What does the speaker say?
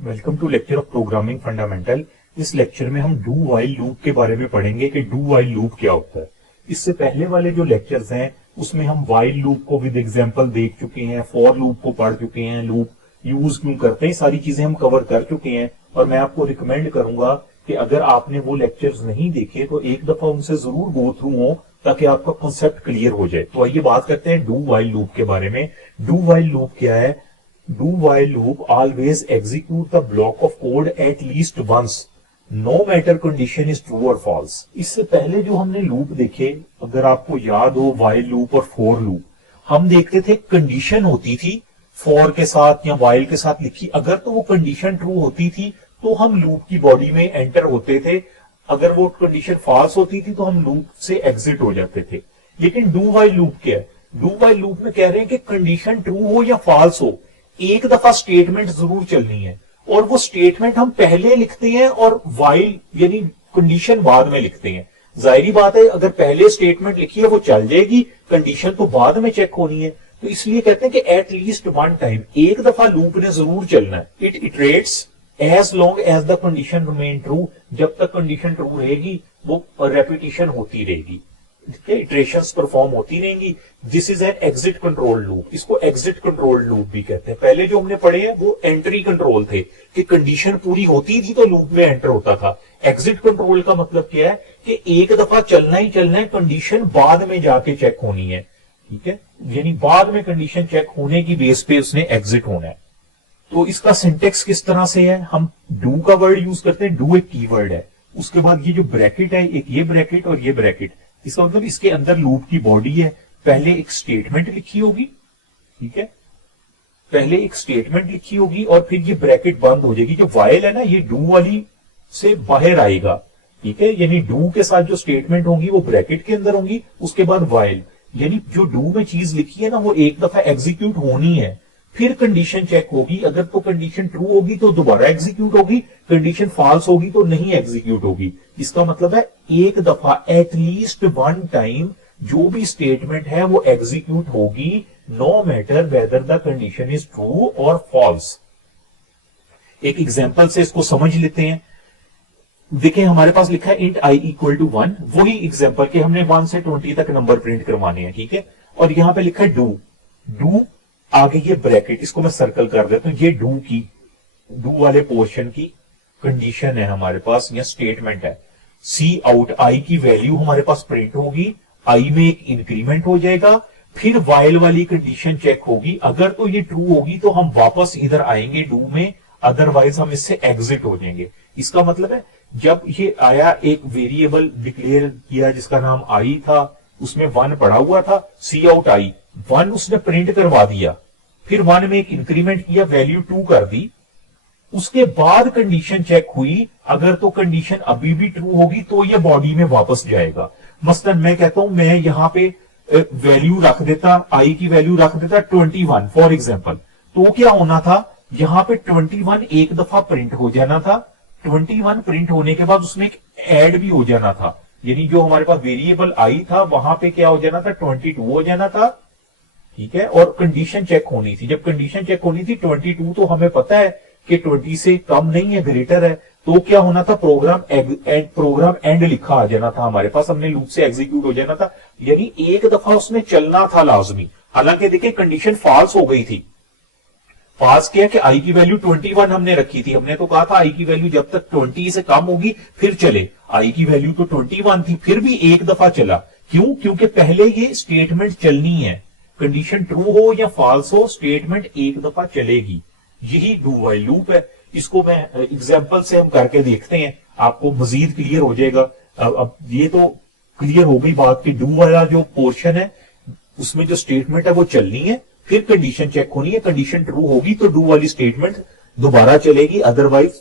Welcome to lecture of programming fundamental. इस lecture में हम डू वाइल लूप के बारे में पढ़ेंगे कि डू वाइल लूप क्या होता है। इससे पहले वाले जो लेक्चर्स हैं उसमें हम वाइल लूप को विद एग्जांपल देख चुके हैं, फॉर लूप को पढ़ चुके हैं, लूप यूज क्यों करते हैं, सारी चीजें हम कवर कर चुके हैं। और मैं आपको रिकमेंड करूंगा कि अगर आपने वो लेक्चर्स नहीं देखे तो एक दफा उनसे जरूर गो थ्रू हो ताकि आपका कॉन्सेप्ट क्लियर हो जाए। तो आइए बात करते हैं डू वाइल लूप के बारे में। डू वाइल लूप क्या है? Do while loop always execute the block of code at least once, no matter condition is true or false। इससे पहले जो हमने लूप देखे, अगर आपको याद हो while loop और for loop, हम देखते थे कंडीशन होती थी for के साथ या while के साथ लिखी, अगर तो वो कंडीशन ट्रू होती थी तो हम लूप की बॉडी में एंटर होते थे, अगर वो कंडीशन फॉल्स होती थी तो हम लूप से एग्जिट हो जाते थे। लेकिन डू वाइल लूप क्या है? डू वाइल लूप में कह रहे हैं कि कंडीशन ट्रू हो या फॉल्स हो, एक दफा स्टेटमेंट जरूर चलनी है, और वो स्टेटमेंट हम पहले लिखते हैं और वाइल यानी कंडीशन बाद में लिखते हैं। जाहिर बात है, अगर पहले स्टेटमेंट लिखी है वो चल जाएगी, कंडीशन तो बाद में चेक होनी है। तो इसलिए कहते हैं कि एट लीस्ट वन टाइम, एक दफा लूप ने जरूर चलना है। It iterates as long as the condition remain true, जब तक कंडीशन ट्रू रहेगी वो रेपिटेशन होती रहेगी, इटरेशंस परफॉर्म होती रहेंगी। This is an exit control loop, इसको एग्जिट कंट्रोल लूप भी कहते हैं। पहले जो हमने पढ़े हैं वो एंट्री कंट्रोल थे कि कंडीशन पूरी होती थी तो लूप में एंटर होता था। एग्जिट कंट्रोल का मतलब क्या है कि एक दफा चलना ही चलना है, कंडीशन बाद में जाके चेक होनी है। ठीक है, यानी बाद में कंडीशन चेक होने की बेस पे उसने एग्जिट होना है। तो इसका सिंटेक्स किस तरह से है? हम डू का वर्ड यूज करते हैं, डू एक कीवर्ड है, उसके बाद ये जो ब्रैकेट है, एक ये ब्रैकेट और ये ब्रैकेट, इसका मतलब इसके अंदर लूप की बॉडी है। पहले एक स्टेटमेंट लिखी होगी, ठीक है, पहले एक स्टेटमेंट लिखी होगी और फिर ये ब्रैकेट बंद हो जाएगी। जो वाइल है ना, ये डू वाली से बाहर आएगा, ठीक है, यानी डू के साथ जो स्टेटमेंट होंगी वो ब्रैकेट के अंदर होंगी, उसके बाद वाइल, यानी जो डू में चीज लिखी है ना वो एक दफा एग्जीक्यूट होनी है, फिर कंडीशन चेक होगी। अगर तो कंडीशन ट्रू होगी तो दोबारा एग्जीक्यूट होगी, कंडीशन फॉल्स होगी तो नहीं एग्जीक्यूट होगी। इसका मतलब है एक दफा एट लीस्ट वन टाइम जो भी स्टेटमेंट है वो एग्जीक्यूट होगी, no matter whether the condition is true और फॉल्स। एक एग्जांपल से इसको समझ लेते हैं। देखें, हमारे पास लिखा है इंट आई इक्वल टू 1, वही एग्जांपल के हमने 1 से 20 तक नंबर प्रिंट करवाने हैं, ठीक है। और यहां पे लिखा है डू, डू आगे ये ब्रैकेट, इसको मैं सर्कल कर देता हूं। ये डू की, डू वाले पोर्शन की कंडीशन है हमारे पास, या स्टेटमेंट है। सी आउट आई की वैल्यू हमारे पास प्रिंट होगी, आई में एक इंक्रीमेंट हो जाएगा, फिर वाइल वाली कंडीशन चेक होगी। अगर तो ये ट्रू होगी तो हम वापस इधर आएंगे डू में, अदरवाइज हम इससे एग्जिट हो जाएंगे। इसका मतलब है जब ये आया, एक वेरिएबल डिक्लेयर किया जिसका नाम आई था, उसमें 1 पड़ा हुआ था, सी आउट आई 1 उसने प्रिंट करवा दिया, फिर 1 में एक इंक्रीमेंट किया, वैल्यू 2 कर दी, उसके बाद कंडीशन चेक हुई। अगर तो कंडीशन अभी भी ट्रू होगी तो ये बॉडी में वापस जाएगा। मसलन मैं कहता हूं, मैं यहां पे वैल्यू रख देता, आई की वैल्यू रख देता 21 फॉर एग्जांपल, तो क्या होना था, यहां पे 21 एक दफा प्रिंट हो जाना था। 21 प्रिंट होने के बाद उसमें एक ऐड भी हो जाना था, यानी जो हमारे पास वेरिएबल आई था वहां पे क्या हो जाना था, 22 हो जाना था, ठीक है। और कंडीशन चेक होनी थी, जब कंडीशन चेक होनी थी 22, तो हमें पता है कि 20 से कम नहीं है, ग्रेटर है, तो क्या होना था, प्रोग्राम एंड लिखा आ जाना था हमारे पास, हमने लूप से एग्जीक्यूट हो जाना था, यानी एक दफा उसने चलना था लाजमी। हालांकि देखिए कंडीशन फॉल्स हो गई थी। फॉल्स किया कि आई की वैल्यू 21 हमने रखी थी, हमने तो कहा था आई की वैल्यू जब तक 20 से कम होगी फिर चले, आई की वैल्यू तो 21 थी, फिर भी एक दफा चला। क्यों? क्योंकि पहले ये स्टेटमेंट चलनी है, कंडीशन ट्रू हो या फॉल्स हो, स्टेटमेंट एक दफा चलेगी। यही डू वाइल लूप है। इसको मैं एग्जांपल से हम करके देखते हैं, आपको मजीद क्लियर हो जाएगा। अब ये तो क्लियर हो गई बात कि डू वाला जो पोर्शन है उसमें जो स्टेटमेंट है वो चलनी है, फिर कंडीशन चेक होनी है, कंडीशन ट्रू होगी तो डू वाली स्टेटमेंट दोबारा चलेगी, अदरवाइज